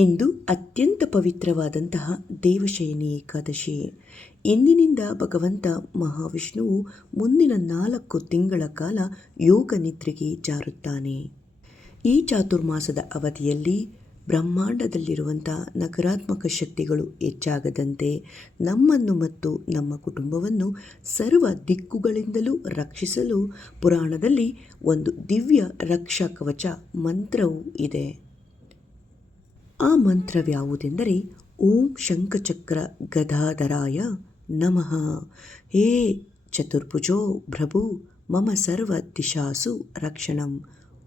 ಇಂದು ಅತ್ಯಂತ ಪವಿತ್ರವಾದಂತಹ ದೇವಶಯನಿ ಏಕಾದಶಿ. ಇಂದಿನಿಂದ ಭಗವಂತ ಮಹಾವಿಷ್ಣುವು ಮುಂದಿನ 4 ತಿಂಗಳ ಕಾಲ ಯೋಗ ನಿದ್ರೆಗೆ ಜಾರುತ್ತಾನೆ. ಈ ಚಾತುರ್ಮಾಸದ ಅವಧಿಯಲ್ಲಿ ಬ್ರಹ್ಮಾಂಡದಲ್ಲಿರುವಂಥ ನಕಾರಾತ್ಮಕ ಶಕ್ತಿಗಳು ಹೆಚ್ಚಾಗದಂತೆ ನಮ್ಮನ್ನು ಮತ್ತು ನಮ್ಮ ಕುಟುಂಬವನ್ನು ಸರ್ವ ದಿಕ್ಕುಗಳಿಂದಲೂ ರಕ್ಷಿಸಲು ಪುರಾಣದಲ್ಲಿ ಒಂದು ದಿವ್ಯ ರಕ್ಷಾ ಕವಚ ಮಂತ್ರವೂ ಇದೆ. ಆ ಮಂತ್ರವ್ಯಾವುದೆಂದರೆ ಓಂ ಶಂಖಚಕ್ರ ಗದಾಧರಾಯ ನಮಃ. ಹೇ ಚತುರ್ಭುಜೋ ಪ್ರಭು ಮಮ ಸರ್ವ ದಿಶಾಸು ರಕ್ಷಣಂ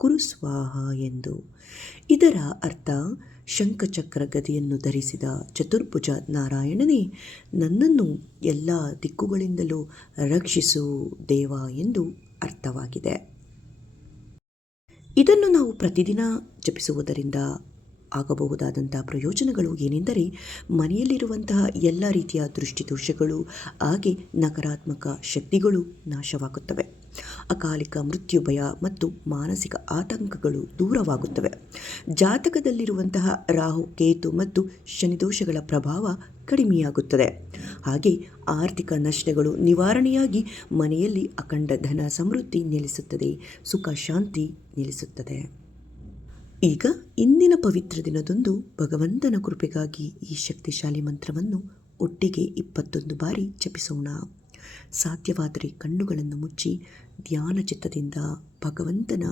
ಕುರು ಸ್ವಾಹ ಎಂದು. ಇದರ ಅರ್ಥ, ಶಂಖಚಕ್ರ ಗದೆಯನ್ನು ಧರಿಸಿದ ಚತುರ್ಭುಜ ನಾರಾಯಣನೇ, ನನ್ನನ್ನು ಎಲ್ಲ ದಿಕ್ಕುಗಳಿಂದಲೂ ರಕ್ಷಿಸು ದೇವ ಎಂದು ಅರ್ಥವಾಗಿದೆ. ಇದನ್ನು ನಾವು ಪ್ರತಿದಿನ ಜಪಿಸುವುದರಿಂದ ಆಗಬಹುದಾದಂಥ ಪ್ರಯೋಜನಗಳು ಏನೆಂದರೆ, ಮನೆಯಲ್ಲಿರುವಂತಹ ಎಲ್ಲ ರೀತಿಯ ದೃಷ್ಟಿದೋಷಗಳು ಹಾಗೆ ನಕಾರಾತ್ಮಕ ಶಕ್ತಿಗಳು ನಾಶವಾಗುತ್ತವೆ. ಅಕಾಲಿಕ ಮೃತ್ಯು ಭಯ ಮತ್ತು ಮಾನಸಿಕ ಆತಂಕಗಳು ದೂರವಾಗುತ್ತವೆ. ಜಾತಕದಲ್ಲಿರುವಂತಹ ರಾಹು ಕೇತು ಮತ್ತು ಶನಿದೋಷಗಳ ಪ್ರಭಾವ ಕಡಿಮೆಯಾಗುತ್ತದೆ. ಹಾಗೆ ಆರ್ಥಿಕ ನಷ್ಟಗಳು ನಿವಾರಣೆಯಾಗಿ ಮನೆಯಲ್ಲಿ ಅಖಂಡ ಧನ ಸಮೃದ್ಧಿ ನೆಲೆಸುತ್ತದೆ, ಸುಖ ಶಾಂತಿ ನೆಲೆಸುತ್ತದೆ. ಈಗ ಇಂದಿನ ಪವಿತ್ರ ದಿನದಂದು ಭಗವಂತನ ಕೃಪೆಗಾಗಿ ಈ ಶಕ್ತಿಶಾಲಿ ಮಂತ್ರವನ್ನು ಒಟ್ಟಿಗೆ 21 ಬಾರಿ ಜಪಿಸೋಣ. ಸಾಧ್ಯವಾದರೆ ಕಣ್ಣುಗಳನ್ನು ಮುಚ್ಚಿ ಧ್ಯಾನ ಚಿತ್ತದಿಂದ ಭಗವಂತನ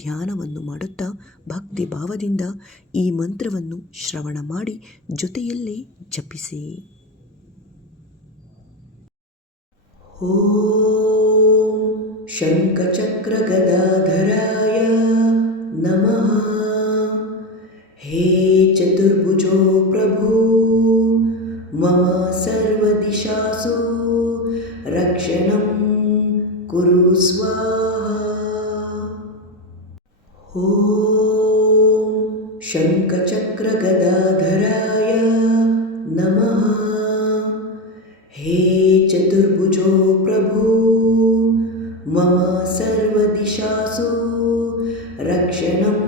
ಧ್ಯಾನವನ್ನು ಮಾಡುತ್ತಾ ಭಕ್ತಿ ಭಾವದಿಂದ ಈ ಮಂತ್ರವನ್ನು ಶ್ರವಣ ಮಾಡಿ ಜೊತೆಯಲ್ಲೇ ಜಪಿಸಿ. ಓಂ ಶಂಖಚಕ್ರ ಗದಾಧರಾಯ ನಮಃ. ಹೇ ಚತುರ್ಭುಜೋ ಪ್ರಭು ಮಮ ಸರ್ವ ದಿಶಾಸು ರಕ್ಷಣಂ ಕುರು ಸ್ವಾಹ. ಓಂ ಶಂಖಚಕ್ರ ಗದಾಧರಾಯ ನಮಃ. ಹೇ ಚತುರ್ಭುಜೋ ಪ್ರಭು ಮಮ ಸರ್ವ ದಿಶಾಸು ರಕ್ಷಣಂ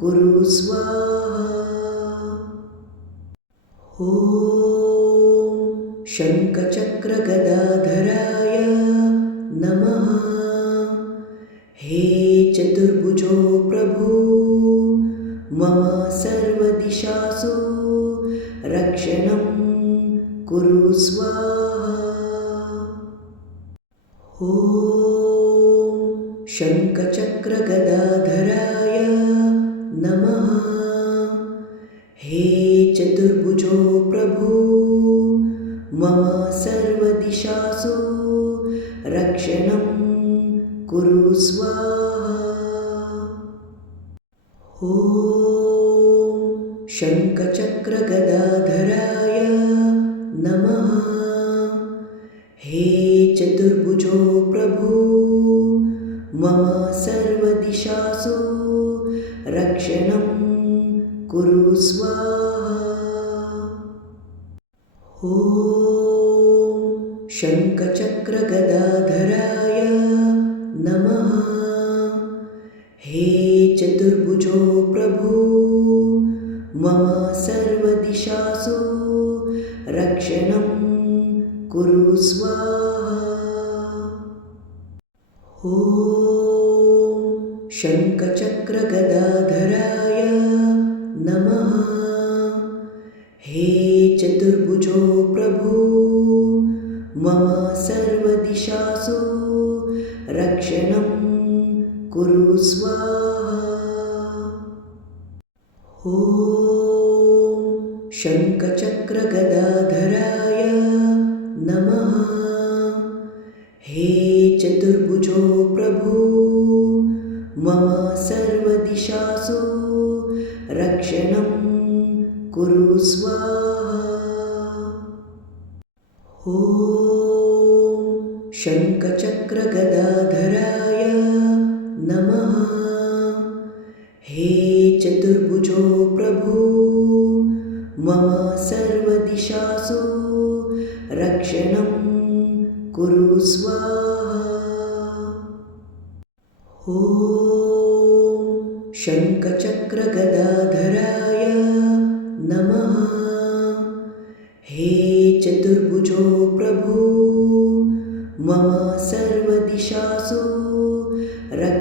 ಕುರು ಸ್ವಾಹ. ಓಂ ಶಂಖಚಕ್ರ ಗದಾಧರಾಯ ನಮಃ. ಹೇ ಚತುರ್ಭುಜೋ ಪ್ರಭು ಮಮ ಸರ್ವ ದಿಶಾಸು ರಕ್ಷಣಂ ಕುರು ಸ್ವಾಹ. ಓಂ ಶಂಖಚಕ್ರ ಗದಾಧರಾಯ ನಮಃ. ಹೇ ಚತುರ್ಭುಜೋ ಪ್ರಭು ಮಮ ಸರ್ವ ದಿಶಾಸು ರಕ್ಷಣಂ ಕುರು ಸ್ವಾಹ. ಓಂ ಶಂಖಚಕ್ರ ಗದಾಧರಾಯ ನಮಃ. ಹೇ ಚತುರ್ಭುಜೋ ಪ್ರಭು ಮಮ ಸರ್ವ ದಿಶಾಸು ರಕ್ಷಣಂ ಕುರು ಸ್ವಾಹ. ಓಂ ಶಂಖಚಕ್ರ ಗದಾಧರಾಯ ನಮಃ. ಹೇ ಚತುರ್ಭುಜೋ ಪ್ರಭು ಮಮ ಸರ್ವ ದಿಶಾಸು ರಕ್ಷಣಂ ಕುರು ಸ್ವಾಹ. ಓಂ ಶಂಖಚಕ್ರ ಗದಾಧರಾಯ ನಮಃ. ಹೇ ಚತುರ್ಭುಜೋ ಪ್ರಭು ಮಮ ಸರ್ವ ದಿಶಾಸು ರಕ್ಷಣಂ ಕುರು ಸ್ವಾಹ. ಓಂ ಶಂಖಚಕ್ರ ಗದಾಧರಾಯ ನಮಃ. ಹೇ ಚತುರ್ಭುಜೋ ಪ್ರಭು ಮಮ ಸರ್ವ ದಿಶಾಸು ರಕ್ಷಣಂ ಕುರು ಸ್ವಾಹ. ಓಂ ಶಂಖಚಕ್ರ ಗದಾಧರಾಯ ನಮಃ. ಹೇ ಚತುರ್ಭುಜೋ ಪ್ರಭು ಮಮ ಸರ್ವ ದಿಶಾಸು ರಕ್ಷಣಂ ಕುರು ಸ್ವಾಹ. ಓಂ ಶಂಖಚಕ್ರ ಗದಾಧರಾಯ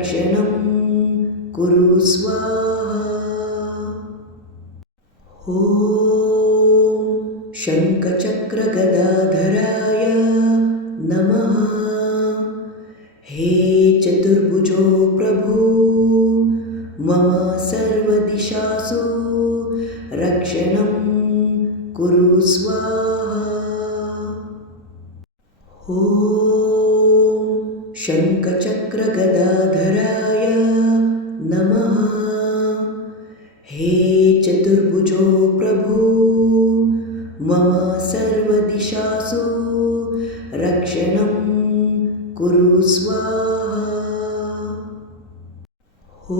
रक्षणं कुरु स्वाहा। ॐ शङ्खचक्रगदाधराय नमः। हे चतुर्भुजो प्रभु मम सर्वदिशासु रक्षणं कुरु स्वाहा। ॐ शङ्खचक्रगदाधराय नमः। हे चतुर्भुजो प्रभु मम सर्वदिशासु रक्षणं कुरु स्वाहा। ॐ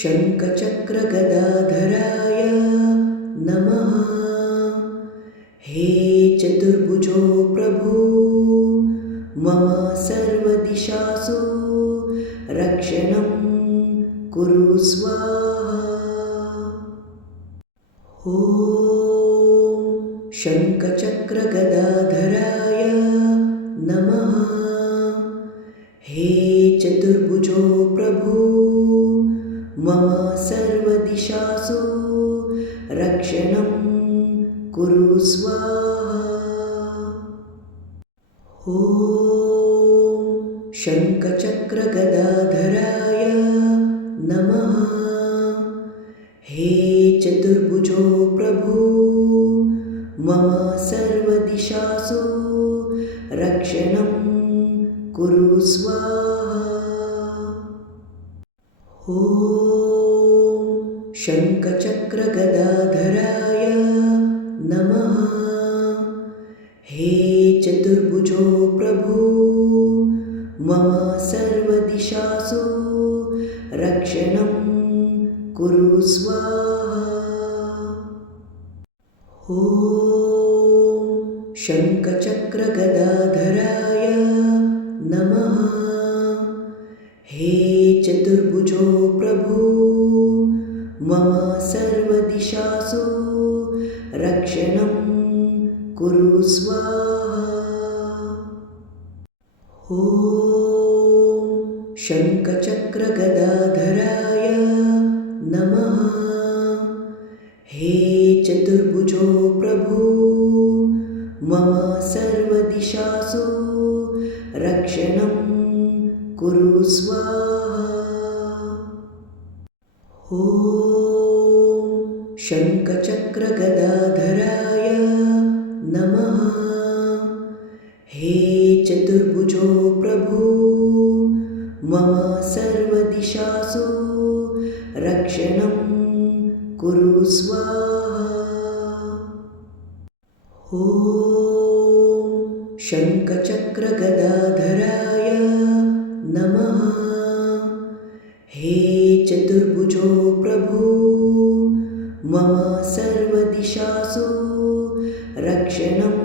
शङ्खचक्रगदाधराय नमः। हे चतुर्भुजो प्रभु मम सर्वदिशासु रक्षणं कुरु स्वाहा। ॐ शङ्खचक्रगदाधराय नमः। हे चतुर्भुजो प्रभु मम सर्वदिशासु रक्षणं कुरु स्वाहा। ॐ शङ्खचक्रगदाधराय नमः। हे चतुर्भुजो प्रभु मम सर्वदिशासु रक्षणं कुरु स्वाहा। ॐ शङ्खचक्रगदाधराय नमः। हे चतुर्भुजो प्रभु मम सर्वदिशासु रक्षणं कुरु स्वाहा। ॐ शङ्खचक्रगदाधराय नमः। हे चतुर्भुजो प्रभु मम सर्वदिशासु रक्षणं कुरु स्वाहा। ॐ शङ्खचक्रगदाधराय नमः। हे चतुर्भुजो प्रभु मम सर्वदिशासु रक्षणं कुरु स्वाहा। ॐ शङ्खचक्रगदाधराय नमः। हे चतुर्भुजो प्रभु मम सर्वदिशासु रक्षणं कुरु स्वाहा। ॐ शङ्खचक्रगदाधराय नमः। हे चतुर्भुजो प्रभु मम सर्वदिशासु रक्षणं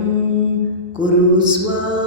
कुरु स्वाहा।